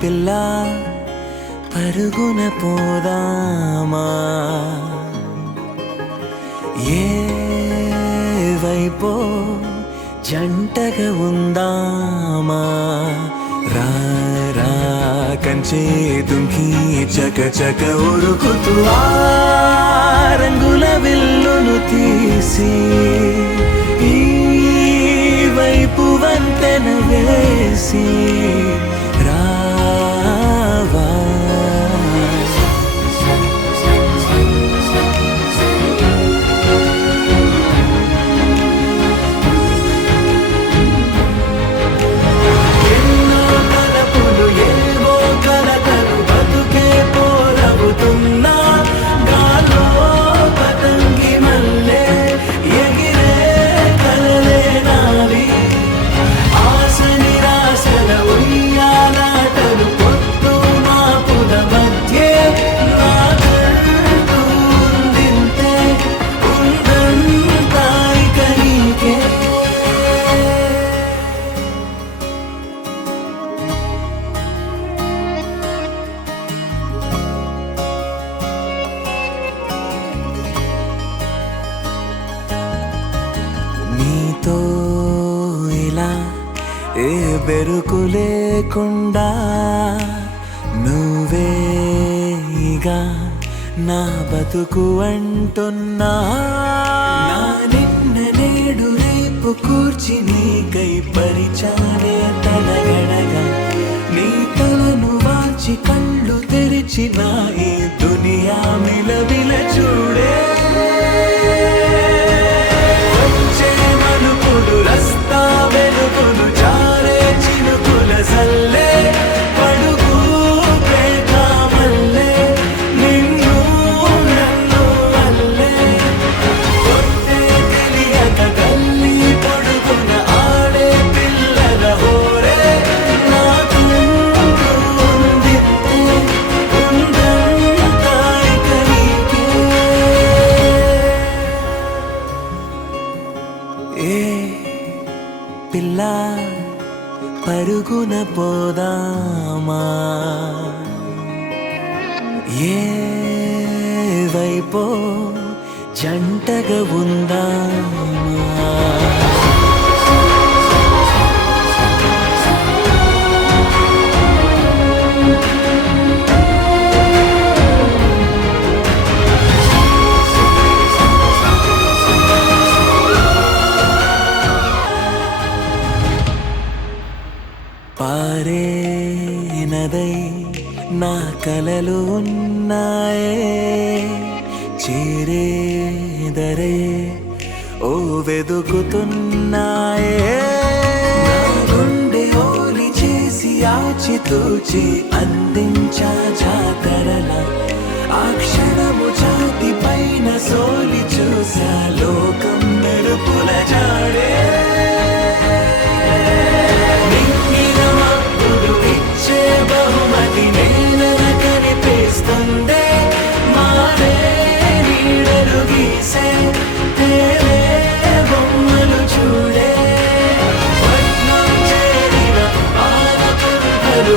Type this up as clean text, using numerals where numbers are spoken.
పిల్ల పరుగున పోదామా ఏ వైపో జంటగా ఉందామా రా రా కంచే దుంకి చక చక ఉరుకుతూ ఆ రంగుల విల్లును తీసి ఈ వైపు వంతెన వేసి రావా ఎన్నో తలపులు ఏవో కలతలు బతుకే పోలవుతున్నా గాలో పతంగి మల్లె ఎగిరే కలలే నావి ఆశ నిరాశల ఉయ్యాలాటలు పొత్తు మాపుల మధ్యే నాకంటూ ఉందింతే ఉందంతా ఇక నీకే నీతో ఇలా ఏ బెరుకు లేకుండా నువ్వేగా నా బతుకు అంటున్నా నా నిన్న నేడు రేపు కూర్చి నీకై పరిచానే తలగడగా నీ తలను వాచి కళ్ళు తెరిచిన ఈ దునియా మిలవిల చూడే వచ్చే మలుపులు రస్తా వెలుగులు జారే చినుకుల సల్లే పడుగు పేట మల్లె నిన్ను నన్ను వల్లే కొట్టే తెలియక గల్లీ పొడుగున ఆడే పిల్లల హోరే నాకంటూ ఉందింతే ఉందంతా ఇక నీకే ఏ పిల్ల పరుగున పోదామా ఏ వైపో జంటగా ఉందామా పారే నదై నా కలలు ఉన్నాయే చేరే దరే ఓ వెదుకుతున్నాయే నా గుండె ఓలి చేసి ఆచితూచి అందించా జాతరల ఆ క్షణము ఛాతి పైన సోలి చూసా లోకం మెరుపుల జాడే ఇచ్చే బహుమతి నేనన కనిపిస్తుందే మారే నీడలు గీసే తేలే బొమ్మలు చూడే పట్నం చేరిన ఆనకలు